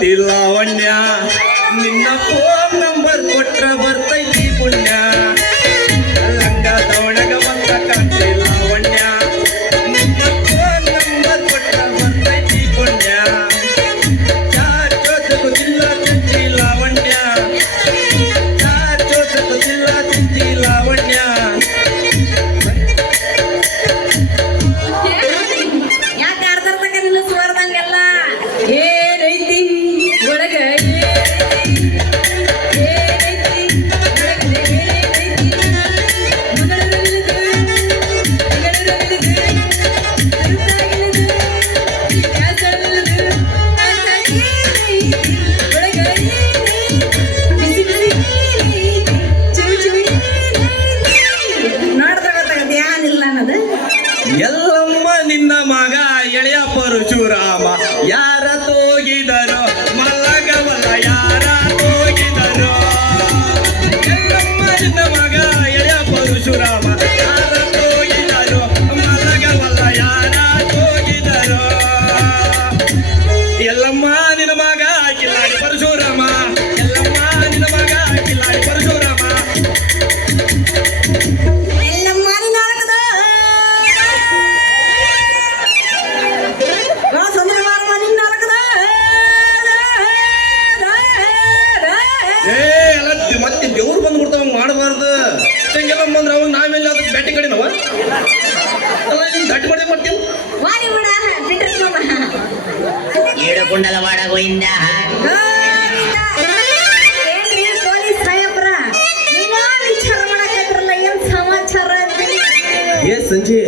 ಕಾಂತಿ ಲಾವಣ್ಯ ನಿನ್ನ phone number ಕೊಟ್ರ ಬರ್ತೈತಿ ಪುಣ್ಯ ಲಂಗ ದವಣಗ ಬಂದ ಕಾಂತಿ ಲಾವಣ್ಯ ನಿನ್ನ ಫೋನ್ ನಂಬರ್ ಕೊಟ್ರ ಬರ್ತೈತಿ ಪುಣ್ಯ ಚಾರ್ ಚೋಟಕು ಜಿಲ್ಲ ತಿಂತಿ ಲಾವಣ್ಯ ಚಾರ್ ಚೋಟಕು ಜಿಲ್ಲ ತಿಂತಿ ಲಾವಣ್ಯ ಎಲ್ಲಮ್ಮ ನಿನ್ನ ಮಗ ಎಳೆಯ ಪರಶುರಾಮ ಯಾರ ತೋಗಿದರೋ ಮಲ್ಲಗವಲ್ಲ ಯಾರ ತೋಗಿದರೋ ಎಲ್ಲಮ್ಮ ನಿನ್ನ ಮಗ ಎಳೆಯ ಪರಶುರಾಮ ಯಾರ ತೋಗಿದರೋ ಮಲ್ಲಗವಲ್ಲ ಯಾರ ತೋಗಿದರೋ ಎಲ್ಲಮ್ಮ ನಿನ್ನ ಮಗ ಕಿಲಾಡಿ ಪರಶುರಾಮ ಎಲ್ಲಮ್ಮ ನಿನ್ನ ಮಗ ಕಿಲಾಡಿ ಪರಶುರಾಮ ಮತ್ತೆ ದೇವ್ರು ಬಂದ್ಬಿಡ್ತಾವ ಮಾಡಬಾರ್ದು ಹಂಗೆಲ್ಲ ಬಂದ್ರೆ ಅವಾಗ ನಾವೆಲ್ಲ ಅದಕ್ಕೆ ಬ್ಯಾಟಿ ಕಡೆ ನಾವ ಅಲ್ಲ ನಿನ್ ಗಟ್ಟಿ ಮಾಡಿ ಮಾಡ್ತೀವಿ ಏಳು ಕುಂಡಲವಾಡ ಗೋವಿಂದ ಏ ಸಂಜೆ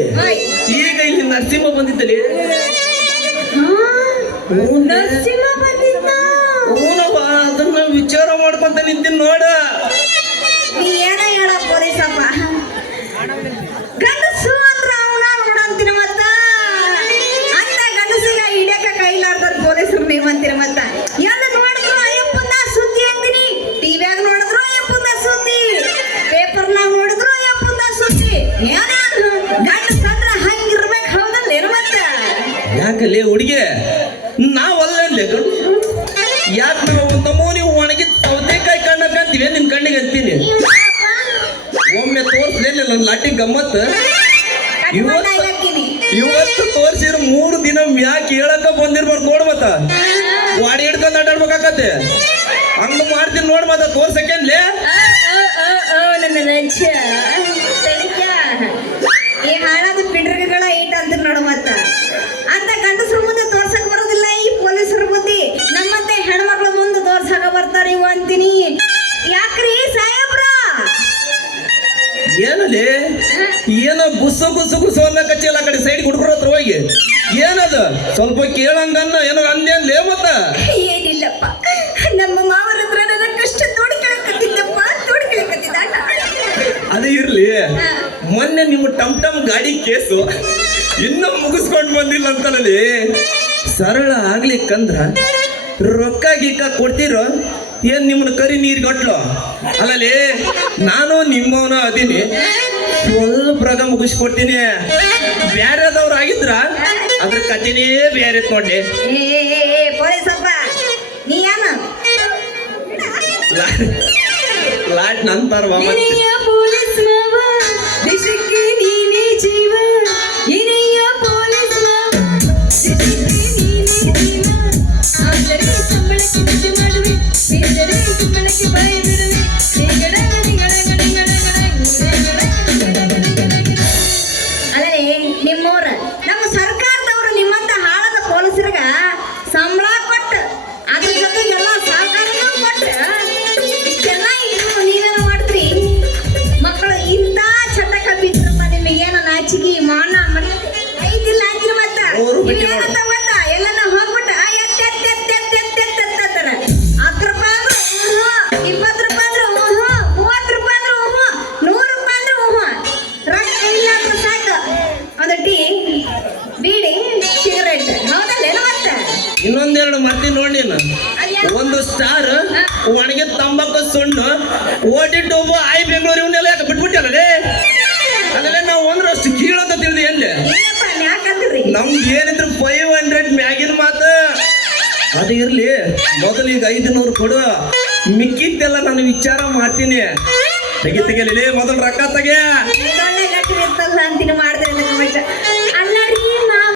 ಈಗ ಇಲ್ಲಿ ನರಸಿಂಹ ಬಂದಿದ್ದಲ್ಲಿ ಅದನ್ನ ವಿಚಾರ ಮಾಡ್ಕೊಂತ ನಿಂತೀನಿ ನೋಡ ಏನ ಹೇಳ ಪೊಲೀಸಪ್ಪ ಗಂಡಸು ಅಂದ್ರ ಅವನ ನೋಡಂತೀರ ಮತ್ತ ಅಂತ ಗಂಡಸಿಗ ಹಿಡಿಯಕ ಕೈಲಾರ್ದಾರ ಪೊಲೀಸರು ನೀವಂತೀರ ಮತ್ತ ಎಲ್ಲ ನೋಡಿದ್ರು ಅಯ್ಯಪ್ಪನ ಸುದ್ದಿ ಅಂತೀನಿ ಟಿವಿಯಾಗ ನೋಡಿದ್ರು ಅಯ್ಯಪ್ಪನ ಸುದ್ದಿ ಪೇಪರ್ನಾಗ ನೋಡಿದ್ರು ಅಯ್ಯಪ್ಪನ ಸುದ್ದಿ ಏನಾದ್ರು ಗಂಡಸ ಅಂದ್ರ ಹಂಗಿರ್ಬೇಕು ಹೌದಲ್ಲ ಏನು ಮತ್ತ ಯಾಕಲ್ಲಿ ಹುಡುಗಿ ನಾವಲ್ಲೇ ಯಾಕೆ ನಾವು ನಮೂನಿ ಒಣಗಿ ಸೌತೆಕಾಯಿ ಕಣ್ಣಕ್ಕೆ ಅಂತೀವಿ ನಿನ್ ಕಣ್ಣಿಗೆ ಅಂತೀನಿ ಒಮ್ಮೆ ತೋರಿಸ್ಲಿಲ್ಲ ನನ್ನ ಲಾಟಿ ಗಮ್ಮತ್ ಇವತ್ತು ತೋರಿಸಿದ್ರು 3 ದಿನ ಯಾಕೆ ಹೇಳಕ ಬಂದಿರ್ಬಾರ್ದು ನೋಡ್ ಮತ್ತ ವಾಡಿ ಹಿಡ್ಕೊಂಡು ಅಡ್ಡಾಡ್ಬೇಕಾಕತ್ತೆ ಹಂಗ ಮಾಡ್ತೀನಿ ನೋಡ್ ಮತ್ತ ತೋರ್ಸಕ್ಕೇನ್ಲೇ ನನ್ನ ರಜ್ಜ ಈ ಹಾಳಾದ ಪಿಂಡ್ರಿಗಳ ಈಟ ಅಂತ ನೋಡು ಮತ್ತ ಅಂತ ಗಂಡಸ್ರ ಮುಂದೆ ತೋರ್ಸಕ್ ಬರೋದಿಲ್ಲ ಈ ಪೊಲೀಸರ ಬುದ್ಧಿ ನಮ್ಮಂತೆ ಹೆಣ್ಮಕ್ಳ ಮುಂದೆ ತೋರ್ಸಕ ಬರ್ತಾರ ಇವ ಅಂತೀನಿ ಯಾಕ್ರಿ ಸಾಹೇಬ್ರ ಏನಲ್ಲಿ ಏನೋ ಗುಸ್ಸು ಗುಸ್ಸು ಗುಸ್ಸು ಅನ್ನೋ ಕಚ್ಚಿ ಕಡೆ ಸೈಡ್ ಹುಡುಗರ ಹತ್ರ ಹೋಗಿ ಏನದ ಸ್ವಲ್ಪ ಕೇಳಂಗನ್ನ ಏನೋ ಅಂದೇನ್ಲೇ ಮತ್ತ ಏನಿಲ್ಲಪ್ಪ ನಮ್ಮ ಮಾವರ ಹತ್ರ ನನ್ನ ಕಷ್ಟ ತೋಡಿಕೊಳ್ಳಕತ್ತಿದ್ದಪ್ಪ ತೋಡಿಕೊಳ್ಳಕತ್ತಿದ್ದ ಅದೇ ಇರ್ಲಿ ಮೊನ್ನೆ ನಿಮ್ಮ ಟಮ್ ಗಾಡಿ ಕೇಸು ಇನ್ನೂ ಮುಗಿಸ್ಕೊಂಡು ಬಂದಿಲ್ಲ ಅಂತನಲ್ಲಿ ಸರಳ ಆಗ್ಲಿಕ್ಕಂದ್ರ ರೊಕ್ಕ ಗಿಕ್ಕ ಕೊಡ್ತಿರೋ ಏನ್ ನಿಮ್ಮನ್ನ ಕರಿ ನೀರ್ ಗಟ್ಲು ಅಲ್ಲಲ್ಲಿ ನಾನು ನಿಮ್ಮವನ ಅದೀನಿ ಸ್ವಲ್ಪ ರಗ ಮುಗಿಸ್ಕೊಡ್ತೀನಿ ಬ್ಯಾರೆದವ್ರು ಆಗಿದ್ರ ಅದ್ರ ಕಥೆನೇ ಬೇರೆ ನೋಡಿ ಪೊಲೀಸಪ್ಪ ನೀ ಏನ ಲಾಟ್ ನಂತರ ಪೊಲೀಸ್ ಮಾವ ದೇಶಕ್ಕೆ ನೀನೇ ಜೀವ ಏನಯ್ಯ ಪೊಲೀಸ್ ಮಾವ ದೇಶಕ್ಕೆ ನೀನೇ ಜೀವ ಆದರೆ ಸಂಬಳಕ್ಕೆ ನಿಜ ಮಾಡುವೆ ಬೇದರೆ ಸಂಬಳಕ್ಕೆ ಬಾಯಿ ಬಿಡುವೆ ಅಲ್ಲೇ ನಿಮ್ಮವ್ರ ನಮ್ಮ ಸರ್ಕಾರದವರು ನಿಮ್ಮಂತ ಹಾಳದ ಪೊಲೀಸರಿಗ ಸಂಬಳ ಕೊಟ್ಟು ಅದ್ರ ಜೊತೆಗೆ ಎಲ್ಲ ಸಹಕಾರನೂ ಕೊಟ್ಟು ಇಷ್ಟೆಲ್ಲ ಇನ್ನು ನೀವೇನ ಮಾಡ್ತೀರಿ ಮಕ್ಕಳು ಇಂಥ ಚಟಕ ಬಿದ್ರಪ್ಪ ನಿಮಗೇನ ನಾಚಿಗೆ ಮಾನ ಐತಿಲ್ಲ ಅಂತೀರಿ ಮತ್ತ ಏನಂತ ಮತ್ತ ಎಲ್ಲನ ಹೋಗ್ಬಿಟ್ಟ ಎತ್ತರ 10 ರೂಪಾಯಿ ಅಂದ್ರು 20 ರೂಪಾಯಿ ಅಂದ್ರು 30 ರೂಪಾಯಿ ಅಂದ್ರು 100 ರೂಪಾಯಿ ಅಂದ್ರು ರೊಕ್ಕ ಇಲ್ಲ ಅಂದ್ರೆ ಸಾಕು ಒಂದು ಟೀ ಬೀಡಿ ಸಿಗರೇಟ್ ಹೌದಲ್ಲ ಮತ್ತ ಇನ್ನೊಂದೆರಡು ಮತ್ತೆ ನೋಡಿ ಒಂದು ಸ್ಟಾರ್ ಒಣಗಿದ ತಂಬಾಕು ಸುಣ್ಣು ಓಟಿಟ್ಟು ಆಯ್ ಬೆಂಗಳೂರು ಇವನ್ನೆಲ್ಲ ಯಾಕೆ ಬಿಟ್ಬಿಟ್ಟಲ್ಲ ಅದೆಲ್ಲ ನಾವು ಒಂದ್ರಷ್ಟು ಕೀಳಂತ ತಿಳಿದಿ ಎಲ್ಲಿ ನಮ್ದು ಏನಿದ್ರು 500 ಮ್ಯಾಗಿನ ಮಾತು ಅದು ಇರ್ಲಿ, ಮೊದಲು ಈಗ 500 ಕೊಡು, ಮಿಕ್ಕಿದ್ದೆಲ್ಲ ನಾನು ವಿಚಾರ ಮಾಡ್ತೀನಿ. ತೆಗಿಲೇ ಮೊದಲು ರೊಕ್ಕ ತೆಗೆ. ಒಳ್ಳೆ ಗಟ್ಟಿ ಇರ್ತಲ್ಲ ಅಂತೀನಿ ಮಾಡಿದ್ರೆ ಅಲ್ಲ